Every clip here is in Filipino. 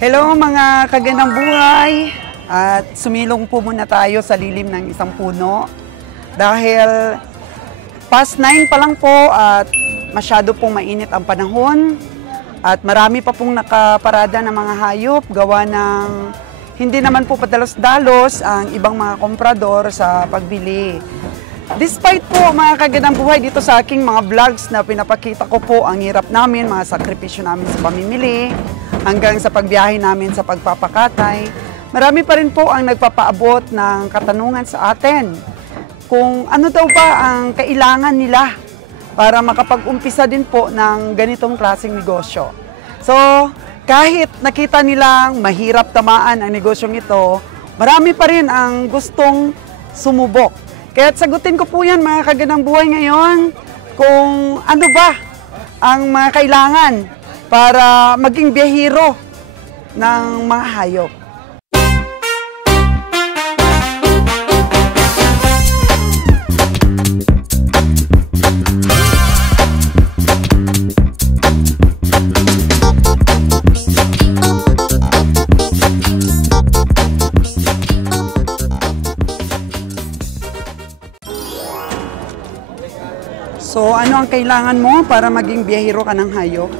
Hello mga kagandang buhay, at sumilong po muna tayo sa lilim ng isang puno dahil past 9 pa lang po at masyado pong mainit ang panahon at marami pa pong nakaparada ng mga hayop gawa ng hindi naman po padalos-dalos ang ibang mga komprador sa pagbili. Despite po mga kagandang buhay dito sa aking mga vlogs na pinapakita ko po ang hirap namin, mga sakripisyo namin sa pamimili, hanggang sa pagbiyahe namin sa pagpapakatay, marami pa rin po ang nagpapaabot ng katanungan sa atin kung ano daw ba ang kailangan nila para makapag-umpisa din po ng ganitong klaseng negosyo. So, kahit nakita nilang mahirap tamaan ang negosyong ito, marami pa rin ang gustong sumubok. Kaya sagutin ko po yan mga kagandang buhay ngayon kung ano ba ang mga kailangan para maging biyahero ng mga hayop. So, ano ang kailangan mo para maging biyahero ka ng hayop?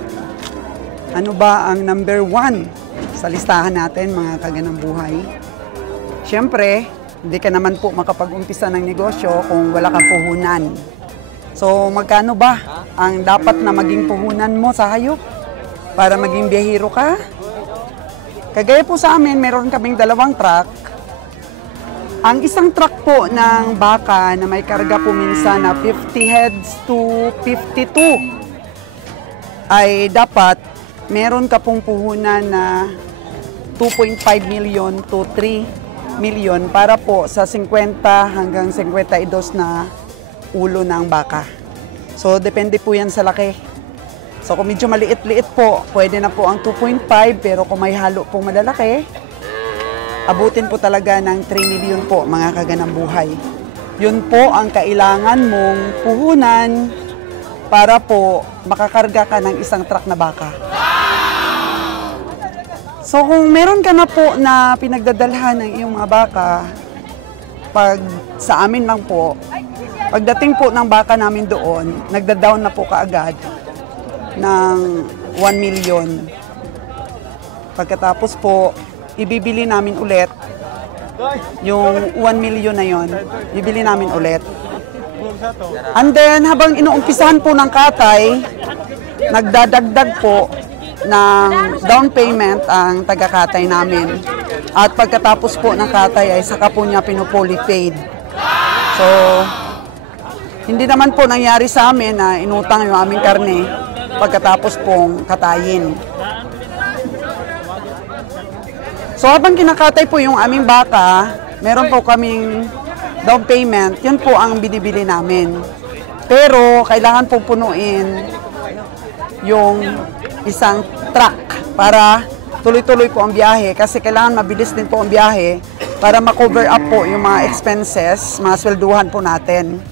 Ano ba ang number 1 sa listahan natin mga kagandang buhay? Siyempre, hindi ka naman po makapag-umpisa ng negosyo kung wala kang puhunan. So, magkano ba ang dapat na maging puhunan mo sa hayop para maging biyahero ka? Kagaya po sa amin, meron kaming 2 truck. Ang isang truck po ng baka na may karga po minsan na 50 heads to 52 ay dapat meron ka pong puhunan na 2.5 million to 3 million para po sa 50 hanggang 52 na ulo ng baka. So, depende po yan sa laki. So, kung medyo maliit-liit po, pwede na po ang 2.5, pero kung may halo pong malalaki, abutin po talaga ng 3 million po mga kagandang buhay. Yun po ang kailangan mong puhunan para po makakarga ka ng isang truck na baka. So kung meron ka na po na pinagdadalhan ng iyong mga baka, pag sa amin lang po, pagdating po ng baka namin doon, nagda-down na po kaagad ng 1 million. Pagkatapos po, ibibili namin ulit yung 1 million na yon, bibili namin ulit. And then, habang inuumpisahan po ng katay, nagdadagdag po ng down payment ang taga-katay namin. At pagkatapos po ng katay ay saka po niya pinupuli paid. So, hindi naman po nangyari sa amin na inutang yung aming karne pagkatapos pong katayin. So, habang kinakatay po yung aming baka, meron po kaming down payment, yun po ang binibili namin. Pero, kailangan po punuin yung isang truck para tuloy-tuloy po ang biyahe kasi kailangan mabilis din po ang biyahe para ma-cover up po yung mga expenses, mga swelduhan po natin.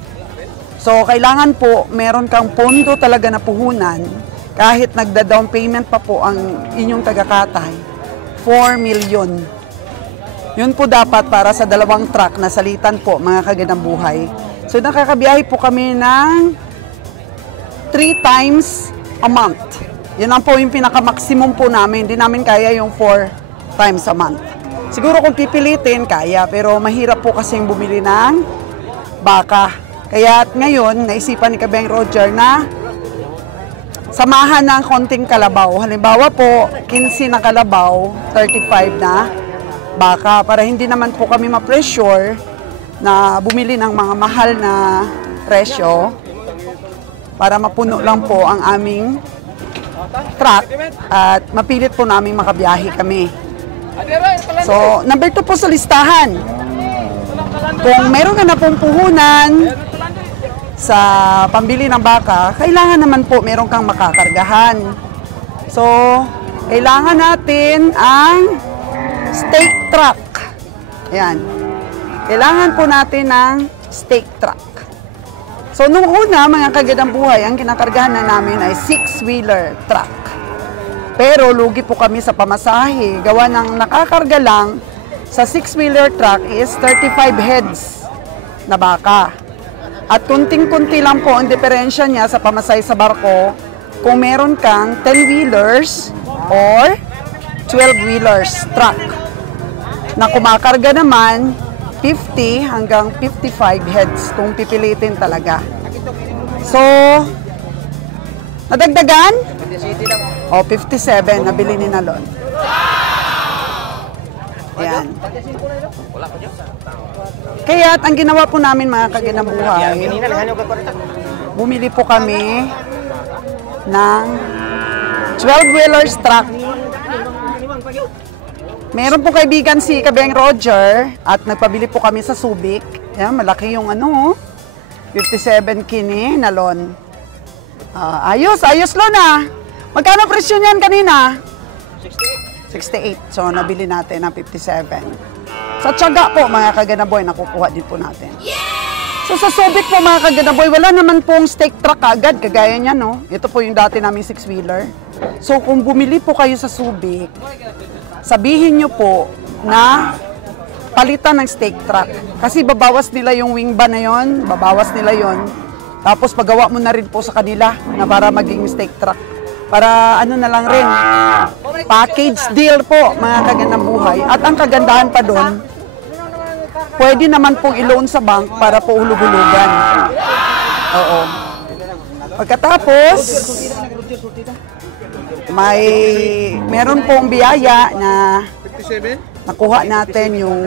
So, kailangan po meron kang pondo talaga na puhunan kahit nagda-down payment pa po ang inyong taga-katay, 4 million. Yun po dapat para sa 2 truck na salitan po mga kagandang buhay. So, nakakabiyahe po kami ng 3 times a month. Yun lang po yung pinaka-maximum po namin. Hindi namin kaya yung 4 times a month. Siguro kung pipilitin, kaya. Pero mahirap po kasing bumili ng baka. Kaya ngayon, naisipan ni Kabeng Roger na samahan ng konting kalabaw. Halimbawa po, 15 na kalabaw, 35 na baka. Para hindi naman po kami ma-pressure na bumili ng mga mahal na presyo. Para mapuno lang po ang aming truck at mapilit po namin makabiyahe kami. So, number 2 po sa listahan. Kung meron ka na pong puhunan sa pambili ng baka, kailangan naman po meron kang makakargahan. So, kailangan natin ang stake truck. Ayan. Kailangan po natin ng stake truck. So, nung una, mga kagandang buhay, ang kinakargahan na namin ay 6-wheeler truck. Pero lugi po kami sa pamasahe. Gawa ng nakakarga lang sa 6-wheeler truck is 35 heads na baka. At kunting-kunti lang po ang diferensya niya sa pamasahe sa barko kung meron kang 10-wheelers or 12-wheelers truck. Na kumakarga naman 50 hanggang 55 heads kung pipilitin talaga. So, nadagdagan? O, 57, nabili ni Nalon. Ayan. Kaya ang ginawa po namin mga kaginabuhay, bumili po kami ng 12-wheelers truck. Meron po kaibigan si Kabeng Roger at nagpabili po kami sa Subic. Ayan, malaki yung 57 kini, Nalon. Ayos Lona. Magkano presyo niyan kanina? 68. So, nabili natin ng 57. Sa tiyaga po, mga kaganaboy, nakukuha din po natin. So, sa Subic po, mga kaganaboy, wala naman pong steak truck agad, kagaya niya, no? Ito po yung dati namin 6-wheeler. So, kung bumili po kayo sa Subic, sabihin nyo po na palitan ng steak truck. Kasi babawas nila yung wing bar na yon, babawas nila yon. Tapos, pagawa mo na rin po sa kanila na para maging steak truck. Para ano na lang rin, package deal po, mga kaganabuhay. At ang kagandahan pa doon, pwede naman pong i-loan sa bank para po hulug-hulugan. Oo. Pagkatapos, meron pong biyaya na nakuha natin yung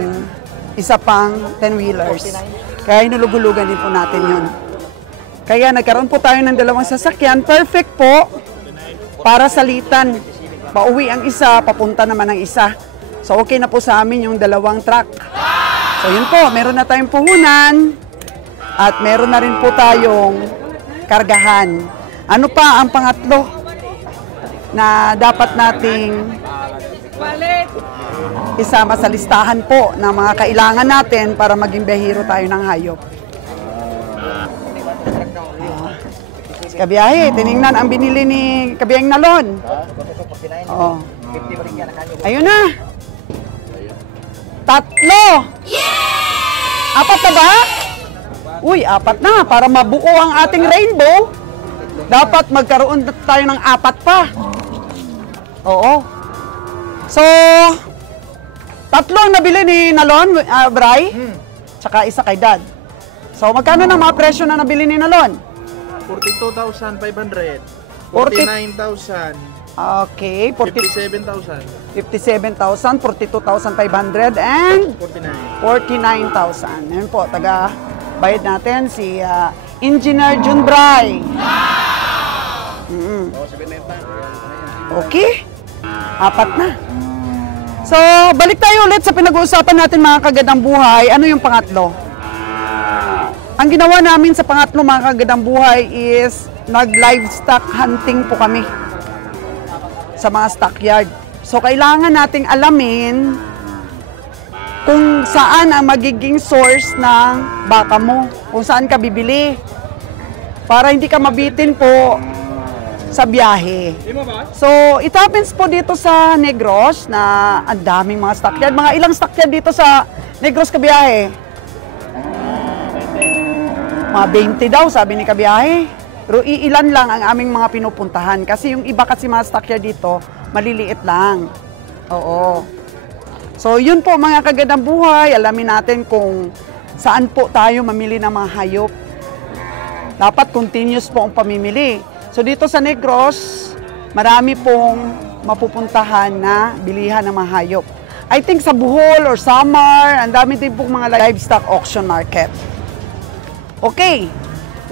isa pang 10-wheelers. Kaya hinulug-hulugan din po natin yun. Kaya nagkaroon po tayo ng dalawang sasakyan. Perfect po para salitan. Pauwi ang isa, papunta naman ang isa. So okay na po sa amin yung dalawang truck. So yun po, meron na tayong puhunan at meron na rin po tayong kargahan. Ano pa ang pangatlo na dapat nating isama sa listahan po ng mga kailangan natin para maging behiro tayo ng hayop? Kabiyahe, tiningnan ang binili ni Kabiyang Nalon. Oo. Ayun na. 3. Apat na ba? Uy, 4 na. Para mabuo ang ating rainbow, dapat magkaroon tayo ng 4 pa. Oo. So, 3 ang nabili ni Nalon, Bray, tsaka isa kay Dad. So, magkano na mga presyo na nabili ni Nalon? 42,500. 49,000. Okay, 57,000. 57,000, 42,500, and 49,000. Yan po, taga bayad natin si Engineer Jun Bray. Okay, 4 na. So, balik tayo ulit sa pinag-uusapan natin mga kagandang buhay. Ano yung pangatlo? Ang ginawa namin sa pangatlo mga kagandang buhay is nag-livestock hunting po kami sa mga stockyard. So, kailangan nating alamin kung saan ang magiging source ng baka mo, kung saan ka bibili, para hindi ka mabitin po sa biyahe. So, it happens po dito sa Negros na ang daming mga stockyard. Mga ilang stockyard dito sa Negros, Kabiyahe? Mga 20 daw, sabi ni Kabiyahe. Pero iilan lang ang aming mga pinupuntahan. Kasi yung iba kasi mga stockyard dito, maliliit lang. Oo. So, yun po mga kagandang buhay. Alamin natin kung saan po tayo mamili ng mga hayop. Dapat continuous po ang pamimili. So, dito sa Negros, marami pong mapupuntahan na bilihan ng mga hayop. I think sa Bohol or Samar, ang dami din pong mga livestock auction market. Okay,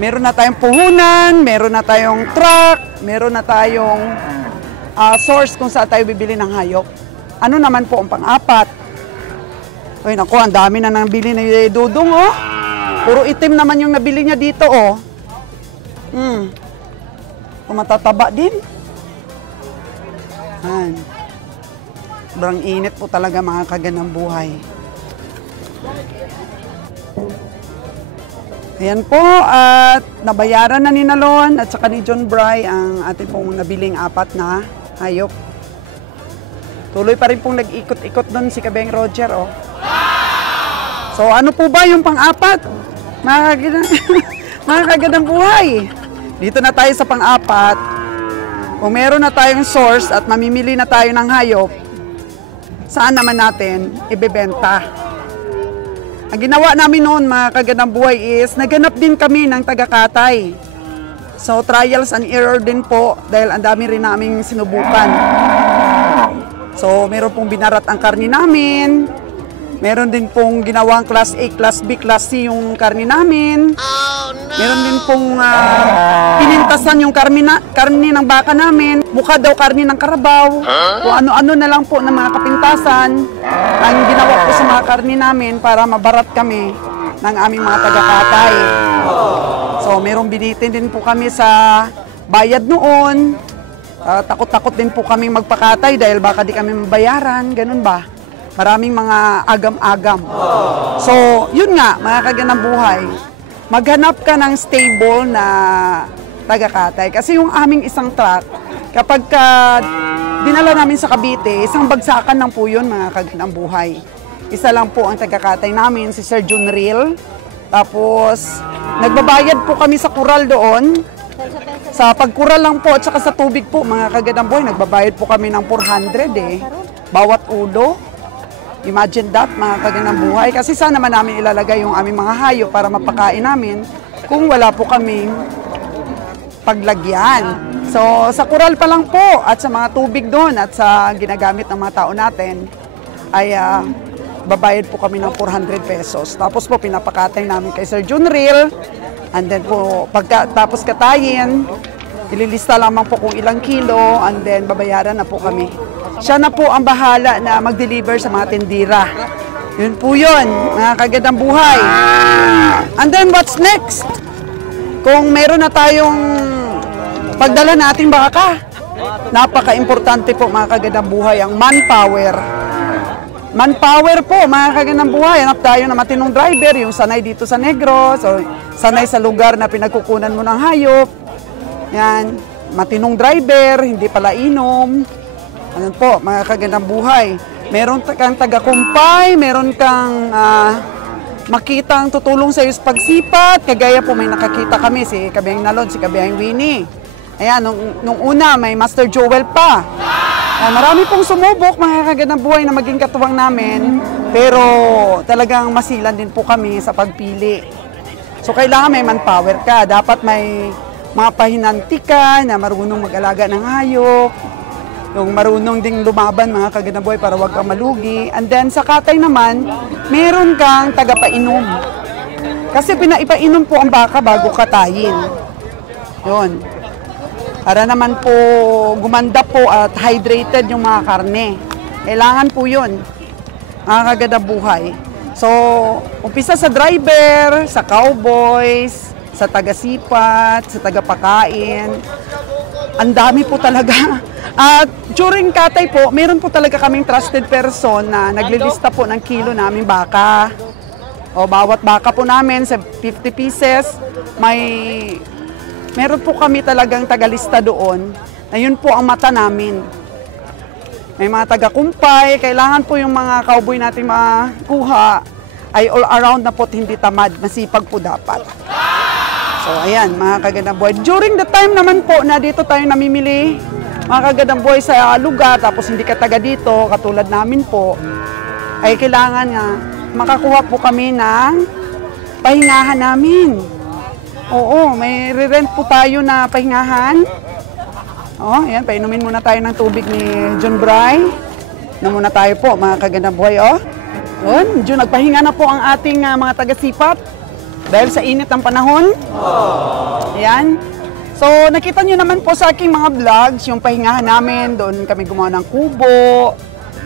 meron na tayong puhunan, meron na tayong truck, meron na tayong source kung saan tayo bibili ng hayop. Ano naman po ang pang-4? Uy, naku, ang dami na nabili ni Dudong, oh. Puro itim naman yung nabili niya dito, oh. Matataba din. Sobrang init po talaga mga kagandang buhay. Ayan po, at nabayaran na ni Nalon at saka ni John Bray ang ating pong nabiling 4 na hayop. Tuloy pa rin pong nag-ikot-ikot doon si Kabeng Roger, oh. So, ano po ba yung pang-apat? Mga kagandang buhay. Dito na tayo sa pang-apat. Kung meron na tayong source at mamimili na tayo ng hayop, saan naman natin ibebenta? Ang ginawa namin noon, mga kagandang buhay, is naganap din kami ng taga-katay. So, trials and error din po dahil ang dami rin naming sinubukan. So, meron pong binarat ang karni namin. Meron din pong ginawang class A, class B, class C yung karni namin. Oh, no! Meron din pong pinintasan yung karni ng baka namin. Mukha daw karni ng karabaw. O ano-ano na lang po ng mga kapintasan ang ginawa po sa mga karni namin para mabarat kami ng aming mga taga-katay. So, merong binitin din po kami sa bayad noon. Takot-takot din po kami magpakatay dahil baka di kami mabayaran, ganun ba? Maraming mga agam-agam. So, yun nga, mga kagandang buhay, maghanap ka ng stable na taga-katay. Kasi yung aming isang truck, kapag dinala namin sa Cavite, isang bagsakan lang po yun, mga kagandang buhay. Isa lang po ang taga-katay namin, si Sir Junril. Tapos, nagbabayad po kami sa kural doon. Sa pagkural lang po at saka sa tubig po, mga kagandang buhay, nagbabayad po kami ng 400 bawat ulo. Imagine that, mga kagandang buhay. Kasi saan naman namin ilalagay yung aming mga hayop para mapakain namin kung wala po kaming paglagyan. So, sa kural pa lang po at sa mga tubig doon at sa ginagamit ng mga tao natin ay babayad po kami ng 400 pesos. Tapos po, pinapakatay namin kay Sir Junril. And then po, pagkatapos katayin, ililista lamang po kung ilang kilo, and then babayaran na po kami. Siya na po ang bahala na mag-deliver sa mga tindira. Yun po yun, mga kagandang buhay. And then what's next? Kung meron na tayong pagdala natin baka, napaka-importante po, mga kagandang buhay, ang manpower. Manpower po, mga kagandang buhay. Hanap tayo na matinong driver, yung sanay dito sa Negros, o sanay sa lugar na pinagkukunan mo ng hayop. Yan, matinong driver, hindi pala inom. Ano po, mga kagandang buhay. Meron kang taga-kumpay, meron kang makitang tutulong sa iyo sa pagsipat. Kagaya po, may nakakita kami, si Kabeng Nalon, si Kabeng Winnie. Ayan, nung una, may Master Joel pa. Marami pong sumubok, mga kagandang buhay, na maging katuwang namin. Pero talagang masilan din po kami sa pagpili. So, kailangan may manpower ka. Dapat may mga pahinanti ka na marunong mag-alaga ng hayop. Yung marunong ding lumaban, mga kagandang buhay, para wag kang malugi. And then, sa katay naman, meron kang tagapainom. Kasi pinaipa-inom po ang baka bago katayin. Yun. Para naman po gumanda po at hydrated yung mga karne. Kailangan po yun, mga kagandang buhay. So, umpisa sa driver, sa cowboys, sa taga-sipat, sa taga-pakain. Ang dami po talaga. At during katay po, meron po talaga kaming trusted person na naglilista po ng kilo namin baka. O bawat baka po namin sa 50 pieces, meron po kami talagang tagalista doon na yun po ang mata namin. May mga taga-kumpay, kailangan po yung mga cowboy natin makuha ay all around na po, hindi tamad, masipag po dapat. So ayan, mga kagandang buhay. During the time naman po na dito tayo namimili, mga kagandang buhay, sa lugar, tapos hindi ka taga dito, katulad namin po, ay kailangan nga makakuha po kami ng pahingahan namin. Oo, may re-rent po tayo na pahingahan. Oh, ayan, painumin muna tayo ng tubig ni John Bry. Na muna tayo po, mga kagandang buhay, oh. Yun, John, nagpahinga na po ang ating mga taga-sipat dahil sa init ng panahon. Ayan. So, nakita nyo naman po sa aking mga vlogs, yung pahingahan namin, doon kami gumawa ng kubo,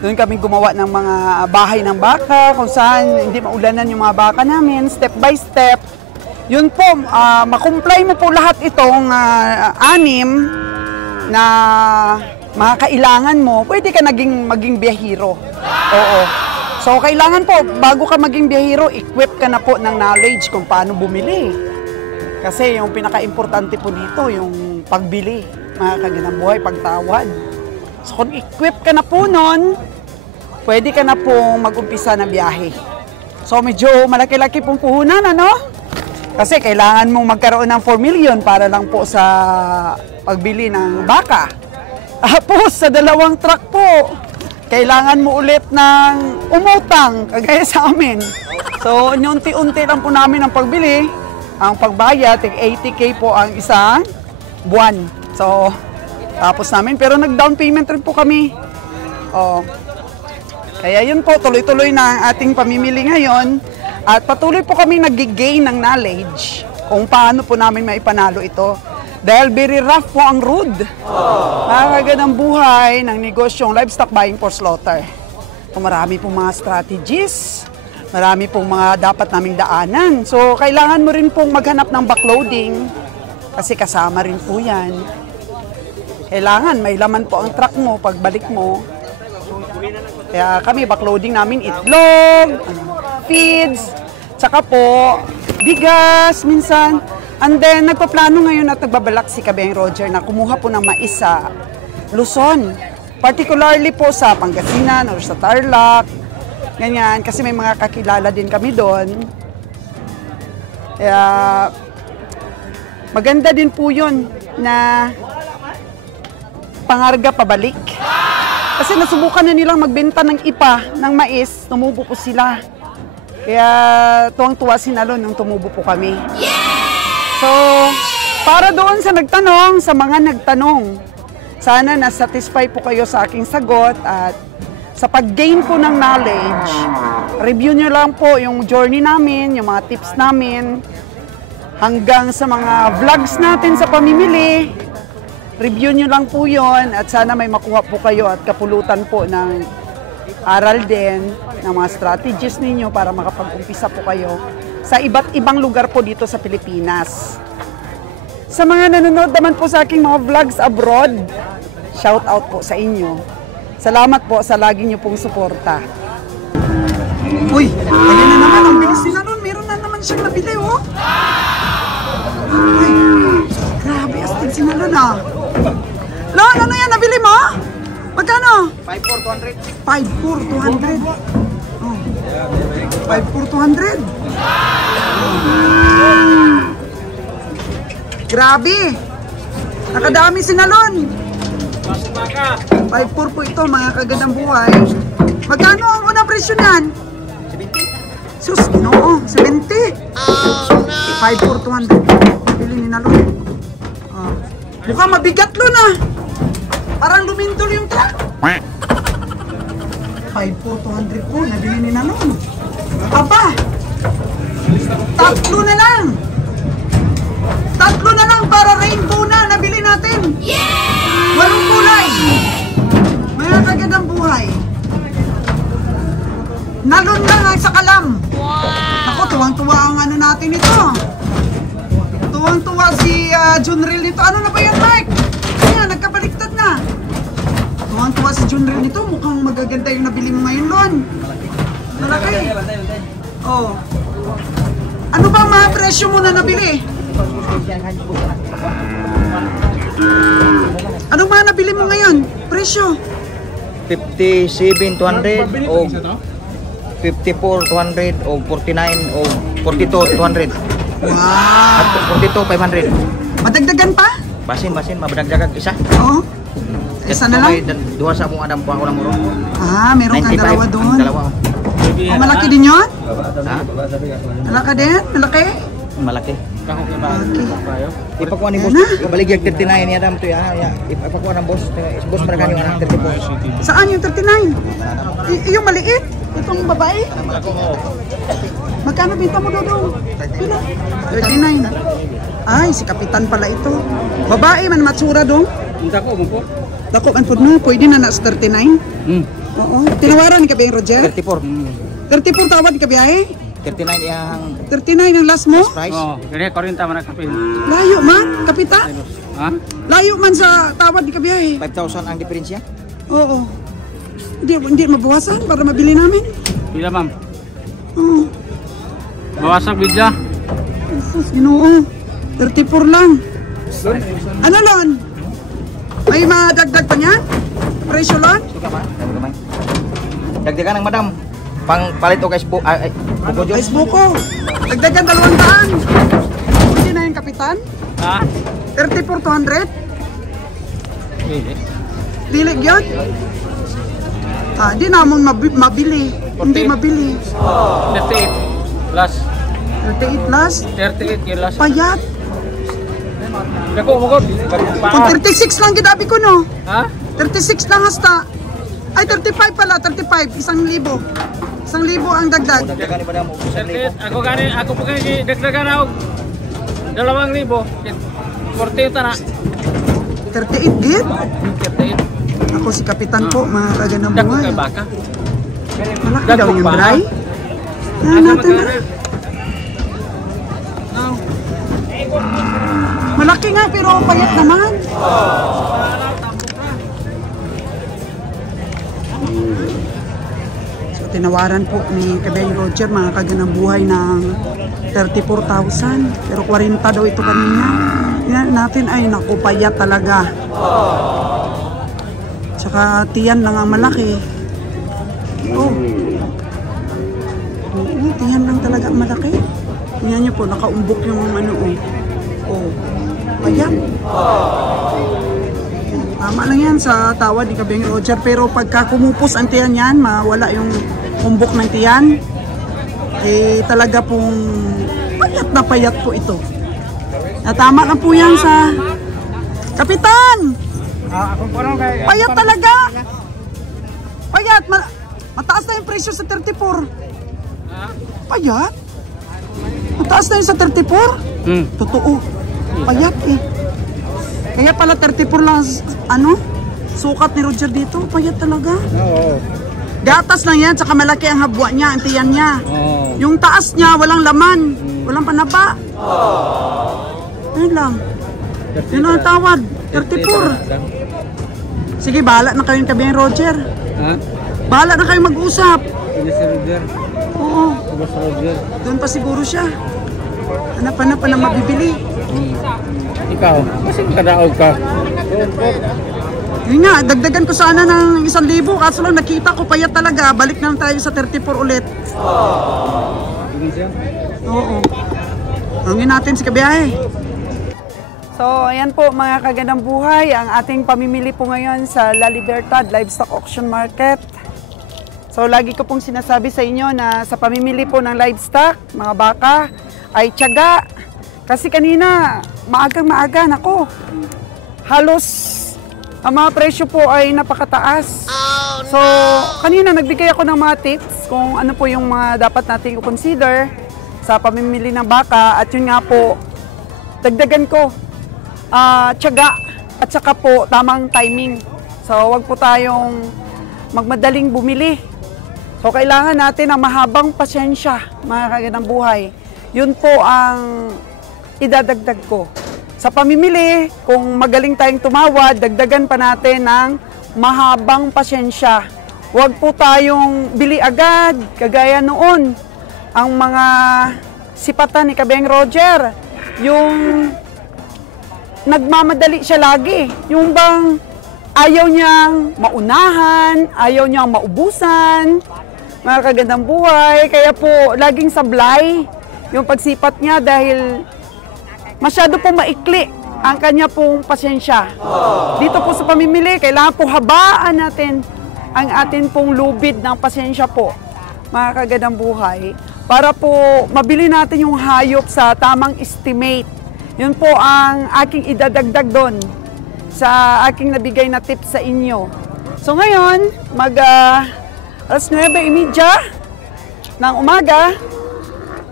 doon kami gumawa ng mga bahay ng baka, kung saan hindi maulanan yung mga baka namin, step by step. Yun po, makumply mo po lahat itong anim na mga kailangan mo, pwede ka maging biyahero. Oo. So, kailangan po, bago ka maging biyahero, equip ka na po ng knowledge kung paano bumili. Kasi yung pinaka-importante po dito, yung pagbili, mga kagandang buhay, pagtawad. So kung equip ka na po nun, pwede ka na pong mag-umpisa na biyahe. So medyo malaki-laki pong puhunan, ano? Kasi kailangan mong magkaroon ng 4 million para lang po sa pagbili ng baka. Tapos sa 2 truck po, kailangan mo ulit ng umutang, kagaya sa amin. So unti-unti lang po namin ang pagbili. Ang pagbayad, 80K po ang isang buwan. So, tapos namin, pero nag-down payment rin po kami. Oh. Kaya yun po, tuloy-tuloy na ang ating pamimili ngayon. At patuloy po kami nag-gain ng knowledge kung paano po namin maipanalo ito. Dahil very rough po ang road. Nakakagandang buhay ng negosyong livestock buying for slaughter. Marami pong mga strategies, marami pong mga dapat naming daanan. So, kailangan mo rin pong maghanap ng backloading kasi kasama rin po yan. Kailangan may laman po ang truck mo pagbalik mo. Kaya kami backloading namin itlog, feeds, tsaka po bigas minsan. And then nagpaplano ngayon at nagbabalak si Kabeng Roger na kumuha po ng mais sa Luzon. Particularly po sa Pangasinan or sa Tarlac. Ganyan, kasi may mga kakilala din kami doon. Kaya maganda din po yun na pangarga pabalik. Kasi nasubukan na nilang magbenta ng ipa, ng mais, tumubo po sila. Kaya tuwang-tuwa si Nalon nung tumubo po kami. So, para doon sa nagtanong, sa mga nagtanong, sana na-satisfy po kayo sa aking sagot at sa pag-gain po ng knowledge, review nyo lang po yung journey namin, yung mga tips namin, hanggang sa mga vlogs natin sa pamimili. Review nyo lang po yon at sana may makuha po kayo at kapulutan po ng aral din ng mga strategies ninyo para makapag-umpisa po kayo sa iba't ibang lugar po dito sa Pilipinas. Sa mga nanonood naman po sa aking mga vlogs abroad, shout out po sa inyo. Salamat po sa lagi nyo pong suporta. Uy, ayun na naman, ang bilis nila nun. Meron na naman siyang nabili, oh. Uy, grabe, astig si Nalon, ah. Lon, ano yan, nabili mo? Magkano? 5,400. 5,400. Oh. 5,400. Grabe. Nakadami si Nalon. 5,400 po ito, mga kagandang buhay. Magkano ang unang presyo niyan? 70. Sus, no, 70. Oh, no. 5,400. Bili ni Nalon. Oh. Mukhang mabigat, Lon, ah. Parang lumintol yung truck. 5,400 po, nabili ni Nalon. Aba, tatlo na lang. Tatlo na lang para rainbow na nabili natin. Yeah! 8 kulay. Mga kagandang buhay. Nalon lang ang sa kalam. Wow! Ako, tuwang-tuwa ang ano natin ito. Tuwang-tuwa si Junril nito. Ano na ba yan, Mike? Ayan, nagkabaliktad na. Tuwang-tuwa si Junril nito. Mukhang magaganda yung nabili mo ngayon, Lon. Malaki. Oh. Ano ba mga presyo mo na nabili? Anong mga nabili mo ngayon? Presyo? 57,200 o 54,200 o 49 o 42,200. Wow! At 42,500. Madagdagan pa? Basin, mabadagdagan isa. Oo. Isa na lang? Duha sa akong adam po ako lang mo. Ah, meron kang 95 dalawa doon. ang dalawa. Oh, malaki din yun? Ha? Malaki din? Malaki? Malaki. Okay. Ipakuha ni boss. Baligyan 39 niya dam to ya. Ipakuha ng boss. Boss para kanyo anak 34. Saan yung 39? Yung maliit? Itong babae? Magkano binta mo doon? Pila? 39. Ay, si Kapitan pala ito. Babae man matsura doon? Dako mo po? Dako man po no? Pwede na sa 39? Oo. Tinawaran ni Kabeng Roger? 34. 34 tawad ni Kabiyahe? 39 yang 39 ang last mo? price. Oo, kaya 40 man ang kapin. Layo man, Kapitan? Ha? Layo man sa tawad ni Kabiyahe? 5,000 ang diferensya. Oo. Hindi mabawasan para mabili namin. Pila ma'am? Oo. Bawasak bidya. Jesus, Ginoo. 34 lang. Ano, Lon? May madagdag pa niya? Presyo lang? Suka man. Gamay. Dagdagan ng madam. Pang palit o guys buko Diyos. Guys, buko. Dagdagan 200. Hindi na yung kapitan? Ha? 34,200? Pili. Dili yun? Di namon mabili. Hindi mabili. 38 plus. 38 plus? 38 yun last. Payat. Dako mo god. Kung 36 lang ginabi ko, no? Ha? 36 lang hasta. Ay, 35 pala. 35. 1,000. 1,000 ang dagdag. Dagdagan ni madam. 38. Ako po kaya dagdagan ako. 2,000. 40 yung tana. 38 git? 38. Ako si Kapitan po, mga kaganang Dako buhay. kay baka. Malaki daw yung dry. Asa Natin na. magkano? No. Malaki nga pero payat naman. So tinawaran po ni Kabeng Roger mga kaganang buhay ng 34,000. Pero 40 daw ito kanina. Yan natin ay naku, payat talaga. Tsaka tiyan lang ang malaki. Oh. Oo, tiyan lang talaga ang malaki. Tingnan niyo po, nakaumbok yung ano oh. Oh. Ayan. Tama lang yan sa tawad ni Kabeng Roger. Pero pagka kumupos ang tiyan yan, mawala yung umbok ng tiyan. Eh talaga pong payat na payat po ito. Tama lang po yan sa... Kapitan! Ako po nung kay Payat talaga! Payat! Mataas na yung presyo sa 34. Payat? Mataas na yung sa 34? Totoo. Payat eh. Kaya pala 34 lang ano? Sukat ni Roger dito. Payat talaga. Oo. Gatas lang yan, tsaka malaki ang habwa niya, ang tiyan niya. Oo. Yung taas niya, walang laman. Walang panaba. Ayun lang. Yun ang tawad. 34. Sige, bahala na kayo yung Kabeng Roger. Ha? Bahala na kayo mag-usap. Hindi si Roger. Oo. Boss Roger. Doon pa siguro siya. Hanap-hanap pa na mabibili. Ikaw, kasi kadaog ka. Yun nga, dagdagan ko sana ng 1,000. Kaso lang nakita ko payat talaga. Balik na tayo sa 34 ulit. Hindi siya. Oo. Hangin natin si Kabiyahe. So, ayan po mga kagandang buhay. Ang ating pamimili po ngayon sa La Libertad Livestock Auction Market. So, lagi ko pong sinasabi sa inyo na sa pamimili po ng livestock, mga baka, ay tiyaga. Kasi kanina, maagang-maaga, nako. Halos, ang mga presyo po ay napakataas. So, kanina nagbigay ako ng mga tips kung ano po yung mga dapat nating i-consider sa pamimili ng baka. At yun nga po, dagdagan ko, tiyaga at saka po tamang timing. So, wag po tayong magmadaling bumili. So, kailangan natin ng mahabang pasensya, mga kagandang buhay. Yun po ang idadagdag ko. Sa pamimili, kung magaling tayong tumawad, dagdagan pa natin ng mahabang pasensya. Huwag po tayong bili agad, kagaya noon. Ang mga sipatan ni Kabeng Roger, yung nagmamadali siya lagi. Yung bang ayaw niyang maunahan, ayaw niyang maubusan, mga kagandang buhay. Kaya po, laging sablay yung pagsipat niya dahil masyado po maikli ang kanya pong pasensya. Dito po sa pamimili, kailangan po habaan natin ang atin pong lubid ng pasensya po, mga kagandang buhay, para po mabili natin yung hayop sa tamang estimate. Yun po ang aking idadagdag doon sa aking nabigay na tips sa inyo. So ngayon, alas 9:30 ng umaga,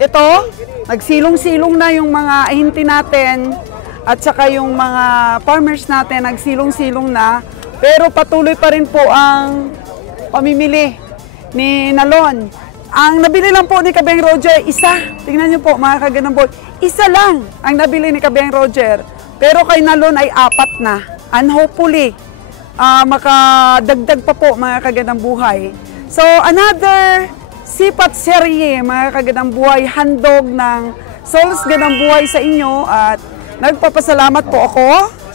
ito, nagsilong-silong na yung mga ahinti natin at saka yung mga farmers natin, nagsilong-silong na. Pero patuloy pa rin po ang pamimili ni Nalon. Ang nabili lang po ni Kabeng Roger, isa. Tingnan niyo po mga kagandang boy. Isa lang ang nabili ni Kabeng Roger. Pero kay Nalon ay 4 na. And hopefully, makadagdag pa po mga kagandang buhay. So another sipat serye mga kagandang buhay, handog ng Soul's Gandang Buhay sa inyo. At nagpapasalamat po ako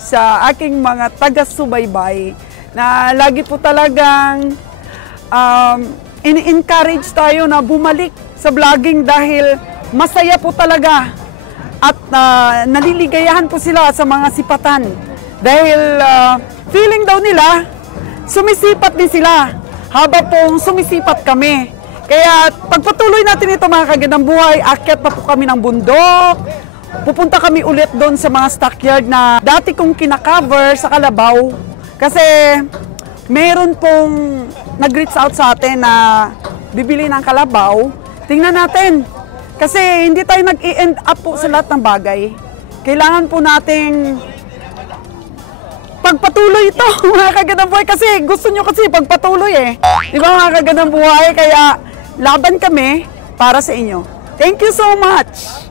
sa aking mga taga-subaybay na lagi po talagang ini-encourage tayo na bumalik sa vlogging dahil masaya po talaga at naliligayahan po sila sa mga sipatan dahil feeling daw nila sumisipat din sila habang pong sumisipat kami. Kaya pagpatuloy natin ito mga kagandang buhay, akyat pa po kami ng bundok, pupunta kami ulit doon sa mga stockyard na dati kong kinakaver sa Kalabaw. Kasi meron pong nag-reach out sa atin na bibili ng kalabaw. Tingnan natin. Kasi hindi tayo nag-i-end up po sa lahat ng bagay. Kailangan po nating pagpatuloy ito mga kagandang buhay. Kasi gusto nyo kasi pagpatuloy eh. Di ba mga kagandang buhay? Kaya laban kami para sa inyo. Thank you so much!